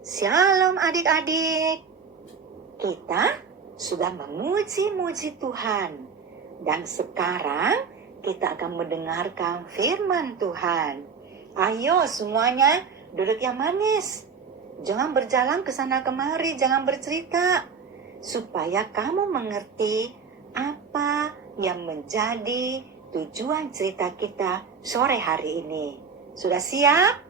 Shalom adik-adik. Kita sudah memuji-muji Tuhan. Dan sekarang kita akan mendengarkan firman Tuhan. Ayo semuanya duduk yang manis. Jangan berjalan ke sana kemari, jangan bercerita. Supaya kamu mengerti apa yang menjadi tujuan cerita kita sore hari ini. Sudah siap?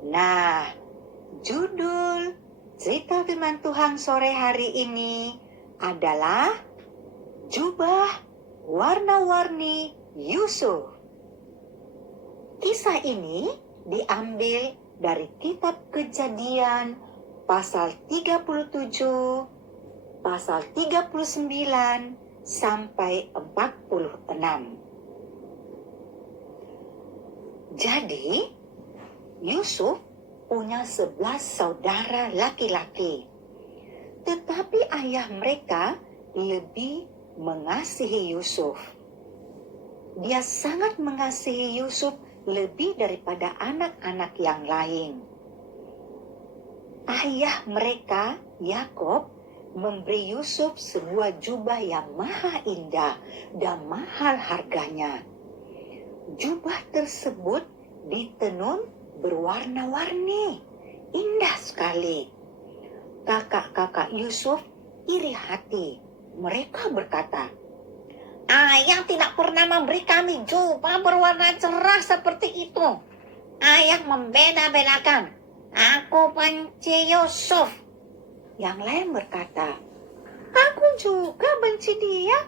Nah, judul cerita firman Tuhan sore hari ini adalah Jubah Warna-Warni Yusuf. Kisah ini diambil dari kitab Kejadian pasal 37, pasal 39 sampai 46. Jadi, Yusuf punya 11 saudara laki-laki. Tetapi ayah mereka lebih mengasihi Yusuf. Dia sangat mengasihi Yusuf lebih daripada anak-anak yang lain. Ayah mereka, Yakub, memberi Yusuf sebuah jubah yang maha indah dan mahal harganya. Jubah tersebut ditenun berwarna-warni, indah sekali. Kakak-kakak Yusuf iri hati. Mereka berkata, "Ayah tidak pernah memberi kami jubah berwarna cerah seperti itu. Ayah membeda-bedakan. Aku benci Yusuf." Yang lain berkata, "Aku juga benci dia.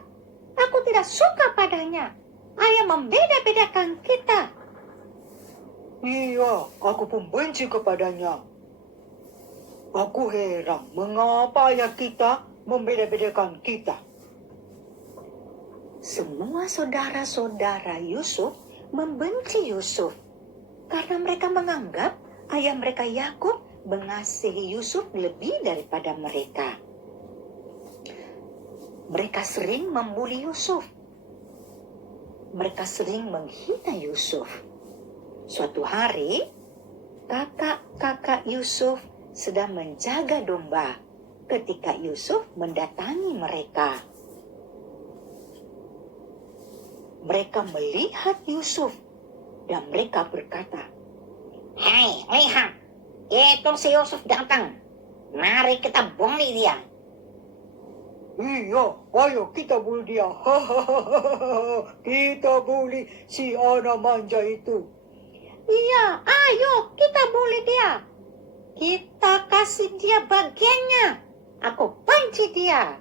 Aku tidak suka padanya. Ayah membeda-bedakan kita." Iya, aku pun benci kepadanya. Aku heran mengapa ayah kita membeda-bedakan kita. Semua saudara-saudara Yusuf membenci Yusuf karena mereka menganggap ayah mereka Yakub mengasihi Yusuf lebih daripada mereka. Mereka sering membuli Yusuf. Mereka sering menghina Yusuf. Suatu hari, kakak-kakak Yusuf sedang menjaga domba ketika Yusuf mendatangi mereka. Mereka melihat Yusuf dan mereka berkata, "Hei, lihat, itu si Yusuf datang. Mari kita bully dia." Iya, ayo kita bully dia. Kita bully si anak manja itu. "Iya, ayo kita bully dia. Kita kasih dia bagiannya. Aku benci dia."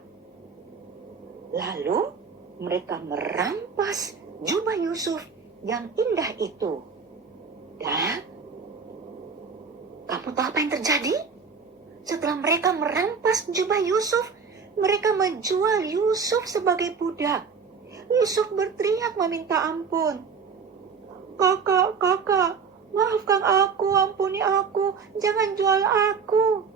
Lalu mereka merampas jubah Yusuf yang indah itu. Dan kamu tahu apa yang terjadi? Setelah mereka merampas jubah Yusuf, mereka menjual Yusuf sebagai budak. Yusuf berteriak meminta ampun. Kakak, maafkan aku, ampuni aku, jangan jual aku."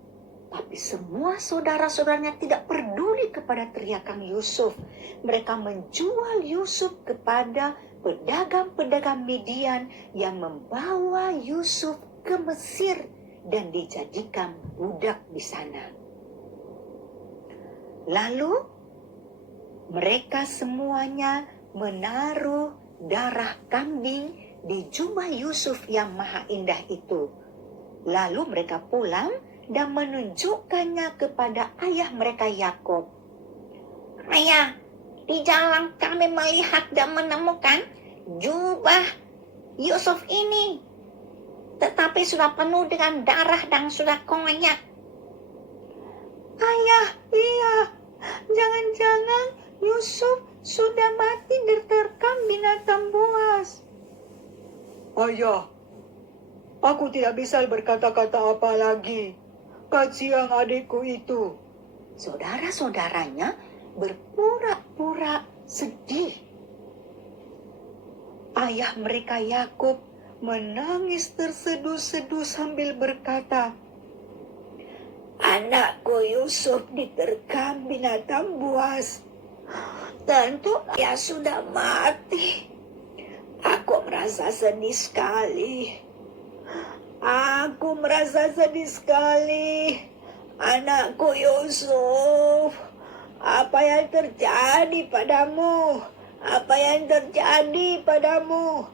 Tapi semua saudara-saudaranya tidak peduli kepada teriakan Yusuf. Mereka menjual Yusuf kepada pedagang-pedagang Midian yang membawa Yusuf ke Mesir dan dijadikan budak di sana. Lalu mereka semuanya menaruh darah kambing di jubah Yusuf yang maha indah itu. Lalu mereka pulang dan menunjukkannya kepada ayah mereka Yakub. "Ayah, di jalan kami melihat dan menemukan jubah Yusuf ini. Tetapi sudah penuh dengan darah dan sudah koyak." "Ayah, iya, jangan-jangan Yusuf sudah mati diterkam binatang buas." Ayah, aku tidak bisa berkata-kata apa lagi. Kasihan adikku itu. Saudara-saudaranya berpura-pura sedih. Ayah mereka Yakub menangis terseduh-seduh sambil berkata, "Anakku Yusuf diterkam binatang buas. Tentu dia sudah mati. Aku merasa sedih sekali. Aku merasa sedih sekali. Anakku Yusuf, apa yang terjadi padamu? Apa yang terjadi padamu?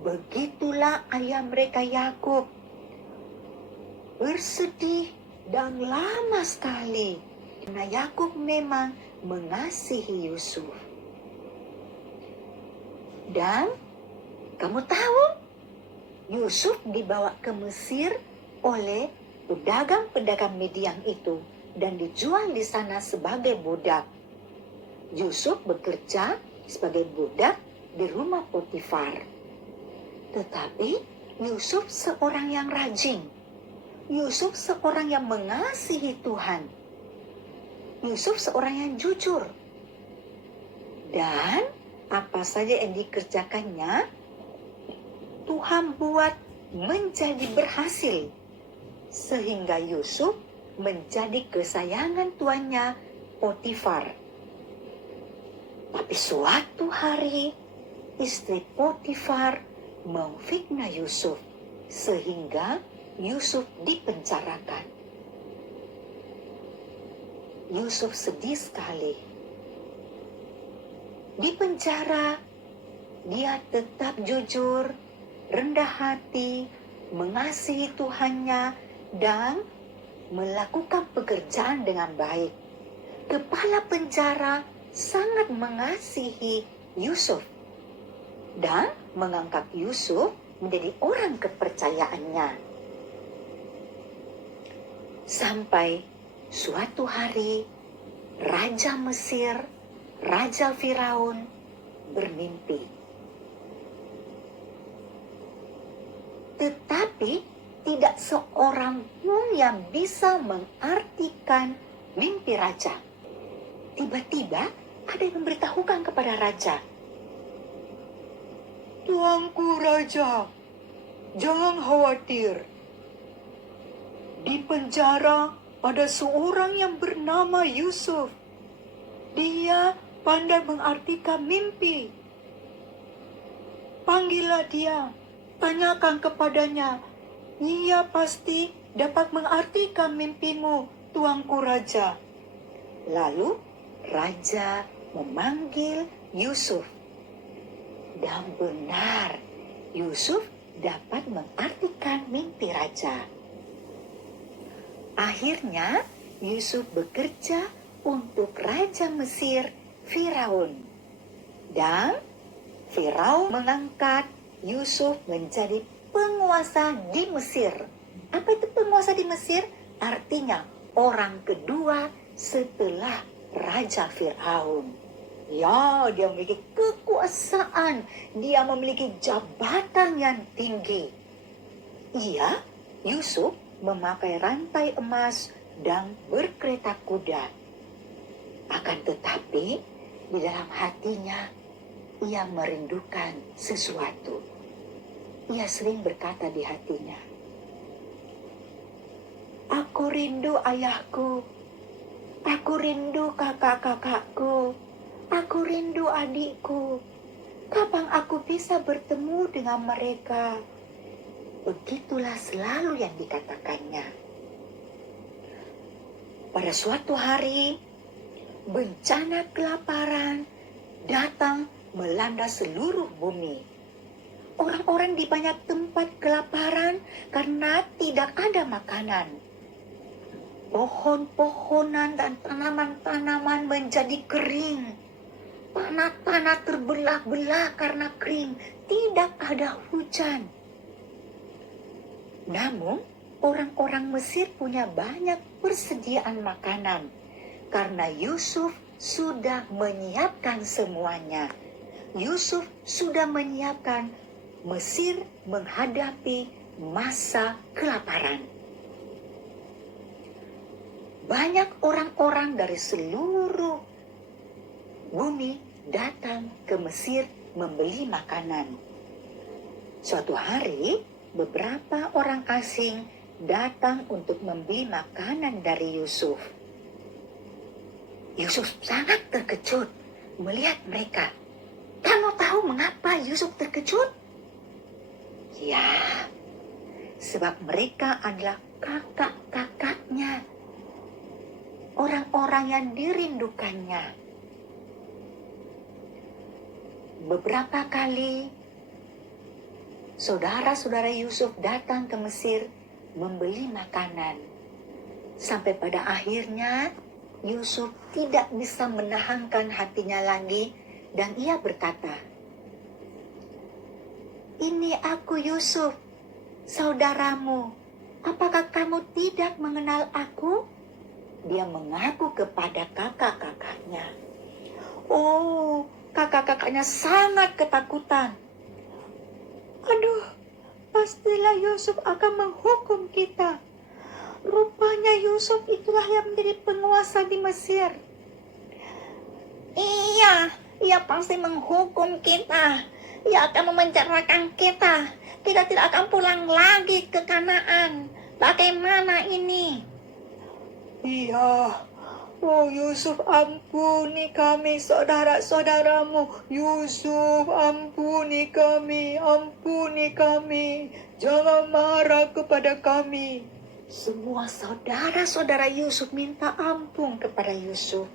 Begitulah ayah mereka Yakub bersedih dan lama sekali karena Yakub memang mengasihi Yusuf. Dan kamu tahu, Yusuf dibawa ke Mesir oleh pedagang-pedagang Midian itu dan dijual di sana sebagai budak. Yusuf bekerja sebagai budak di rumah Potifar. Tetapi Yusuf seorang yang rajin. Yusuf seorang yang mengasihi Tuhan. Yusuf seorang yang jujur. Dan apa saja yang dikerjakannya, Tuhan buat menjadi berhasil. Sehingga Yusuf menjadi kesayangan tuannya Potifar. Tapi suatu hari, istri Potifar memfitnah Yusuf sehingga Yusuf dipenjarakan. Yusuf sedih sekali. Di penjara, dia tetap jujur, rendah hati, mengasihi Tuhannya, dan melakukan pekerjaan dengan baik. Kepala penjara sangat mengasihi Yusuf dan mengangkat Yusuf menjadi orang kepercayaannya. Sampai suatu hari Raja Mesir, Raja Firaun bermimpi. Tetapi tidak seorang pun yang bisa mengartikan mimpi raja. Tiba-tiba ada yang memberitahukan kepada raja, Tuanku Raja, jangan khawatir. Di penjara ada seorang yang bernama Yusuf. Dia pandai mengartikan mimpi. Panggillah dia, tanyakan kepadanya. Ia pasti dapat mengartikan mimpimu, Tuanku Raja. lalu raja memanggil Yusuf. Dan benar, Yusuf dapat mengartikan mimpi raja. Akhirnya, Yusuf bekerja untuk Raja Mesir, Firaun. Dan Firaun mengangkat Yusuf menjadi penguasa di Mesir. Apa itu penguasa di Mesir? Artinya orang kedua setelah Raja Firaun. Ya, dia memiliki kekuasaan. Dia memiliki jabatan yang tinggi. Ia, Yusuf, memakai rantai emas dan berkereta kuda. Akan tetapi, di dalam hatinya, ia merindukan sesuatu. Ia sering berkata di hatinya, "Aku rindu ayahku. Aku rindu kakak-kakakku. Aku rindu adikku. Kapan aku bisa bertemu dengan mereka?" Begitulah selalu yang dikatakannya. Pada suatu hari, bencana kelaparan datang melanda seluruh bumi. Orang-orang di banyak tempat kelaparan karena tidak ada makanan. Pohon-pohonan dan tanaman-tanaman menjadi kering. Tanah-tanah terbelah-belah karena kering. Tidak ada hujan. Namun, orang-orang Mesir punya banyak persediaan makanan karena Yusuf sudah menyiapkan semuanya. Yusuf sudah menyiapkan Mesir menghadapi masa kelaparan. Banyak orang-orang dari seluruh bumi datang ke Mesir membeli makanan. Suatu hari, beberapa orang asing datang untuk membeli makanan dari Yusuf. Yusuf sangat terkejut melihat mereka. Kamu tahu mengapa Yusuf terkejut? Ya, sebab mereka adalah kakak-kakaknya, orang-orang yang dirindukannya. Beberapa kali saudara-saudara Yusuf datang ke Mesir membeli makanan. Sampai pada akhirnya Yusuf tidak bisa menahankan hatinya lagi dan ia berkata, "Ini aku Yusuf, saudaramu. Apakah kamu tidak mengenal aku?" Dia mengaku kepada kakak-kakaknya. Oh, kakak-kakaknya sangat ketakutan. "Aduh, pastilah Yusuf akan menghukum kita. Rupanya Yusuf itulah yang menjadi penguasa di Mesir." Iya, ia pasti menghukum kita. Ia akan memenjarakan kita. Kita tidak akan pulang lagi ke Kanaan. Bagaimana ini? Iya. Oh Yusuf, ampuni kami saudara-saudaramu. Yusuf, ampuni kami, ampuni kami. Jangan marah kepada kami. Semua saudara-saudara Yusuf minta ampun kepada Yusuf.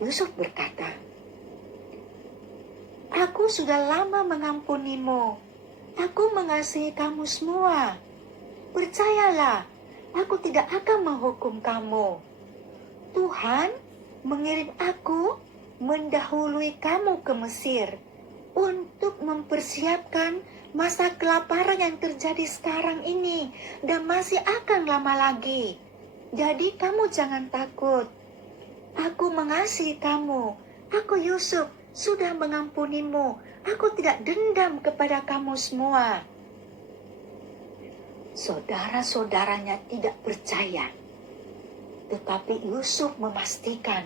Yusuf berkata, "Aku sudah lama mengampunimu. Aku mengasihi kamu semua. Percayalah, aku tidak akan menghukum kamu. Tuhan mengirim aku mendahului kamu ke Mesir untuk mempersiapkan masa kelaparan yang terjadi sekarang ini dan masih akan lama lagi. Jadi kamu jangan takut. Aku mengasihi kamu. Aku Yusuf sudah mengampunimu. Aku tidak dendam kepada kamu semua." Saudara-saudaranya tidak percaya. Tetapi Yusuf memastikan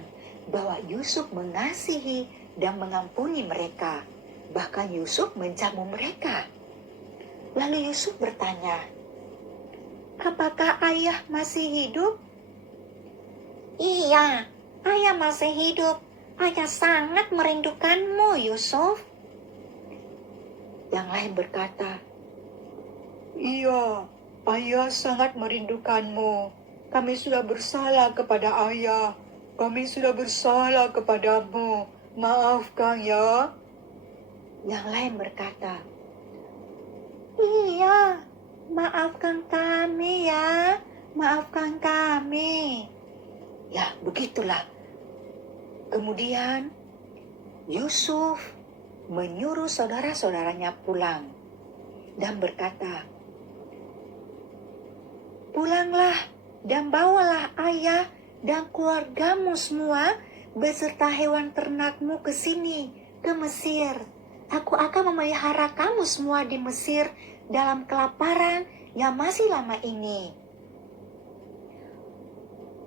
bahwa Yusuf mengasihi dan mengampuni mereka. Bahkan Yusuf menjamu mereka. Lalu Yusuf bertanya, "Apakah ayah masih hidup?" Iya, ayah masih hidup. Ayah sangat merindukanmu, Yusuf. Yang lain berkata, Iya, ayah sangat merindukanmu. Kami sudah bersalah kepada ayah. Kami sudah bersalah kepadamu. Maafkan ya. yang lain berkata, Iya, maafkan kami ya. Maafkan kami. ya begitulah. Kemudian Yusuf menyuruh saudara-saudaranya pulang dan berkata, "Pulanglah dan bawalah ayah dan keluargamu semua beserta hewan ternakmu ke sini, ke Mesir. Aku akan memelihara kamu semua di Mesir dalam kelaparan yang masih lama ini."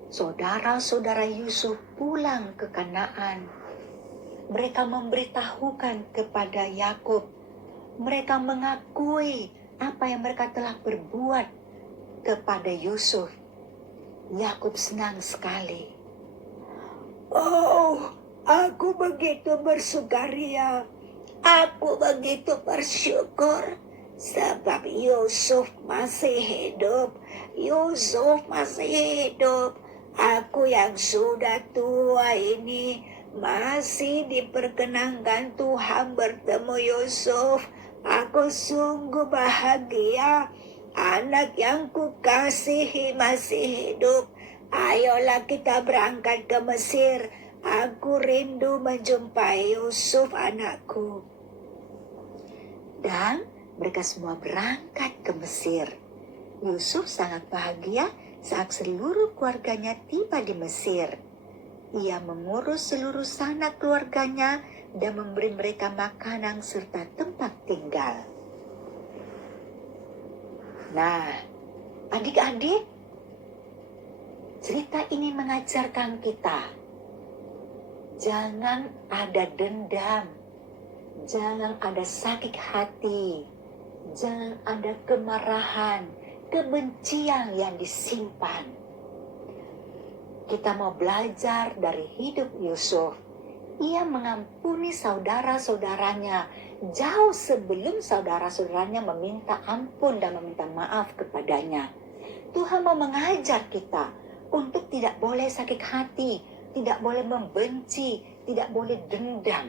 Saudara-saudara Yusuf pulang ke Kanaan. Mereka memberitahukan kepada Yakub. Mereka mengakui apa yang mereka telah berbuat kepada Yusuf. Yakub senang sekali. Oh, aku begitu bersukaria. Aku begitu bersyukur sebab Yusuf masih hidup. Yusuf masih hidup. Aku yang sudah tua ini masih diperkenankan Tuhan bertemu Yusuf. Aku sungguh bahagia. Anak yang kukasihi masih hidup. Ayolah kita berangkat ke Mesir. Aku rindu menjumpai Yusuf anakku. Dan mereka semua berangkat ke Mesir. Yusuf sangat bahagia saat seluruh keluarganya tiba di Mesir. Ia mengurus seluruh sanak keluarganya dan memberi mereka makanan serta tempat tinggal. Nah, adik-adik, cerita ini mengajarkan kita, jangan ada dendam, jangan ada sakit hati, jangan ada kemarahan, kebencian yang disimpan. Kita mau belajar dari hidup Yusuf. Ia mengampuni saudara-saudaranya jauh sebelum saudara-saudaranya meminta ampun dan meminta maaf kepadanya. Tuhan mau mengajar kita untuk tidak boleh sakit hati, tidak boleh membenci, tidak boleh dendam.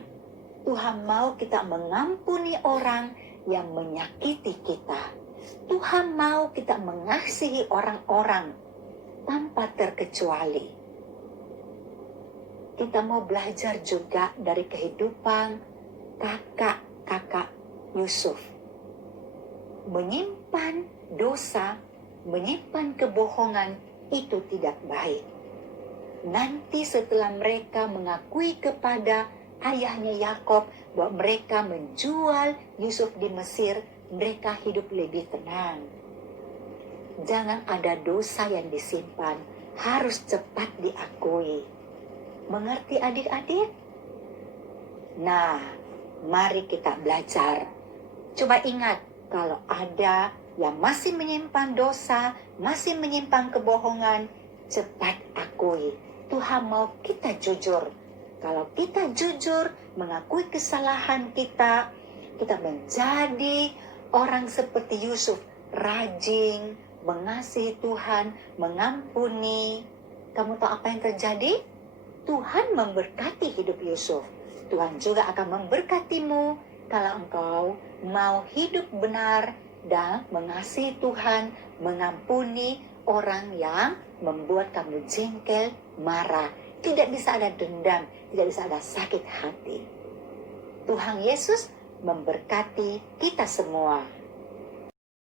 Tuhan mau kita mengampuni orang yang menyakiti kita. Tuhan mau kita mengasihi orang-orang tanpa terkecuali. Kita mau belajar juga dari kehidupan kakak-kakak Yusuf. Menyimpan dosa, menyimpan kebohongan itu tidak baik. Nanti setelah mereka mengakui kepada ayahnya Yakob bahwa mereka menjual Yusuf di Mesir, mereka hidup lebih tenang. Jangan ada dosa yang disimpan, harus cepat diakui. Mengerti adik-adik? Nah, mari kita belajar. Coba ingat, kalau ada yang masih menyimpan dosa, masih menyimpan kebohongan, cepat akui. Tuhan mau kita jujur. Kalau kita jujur mengakui kesalahan kita, kita menjadi orang seperti Yusuf, rajin, mengasihi Tuhan, mengampuni. Kamu tahu apa yang terjadi? Tuhan memberkati hidup Yusuf. Tuhan juga akan memberkatimu kalau engkau mau hidup benar dan mengasihi Tuhan, mengampuni orang yang membuat kamu jengkel, marah. Tidak bisa ada dendam, tidak bisa ada sakit hati. Tuhan Yesus memberkati kita semua.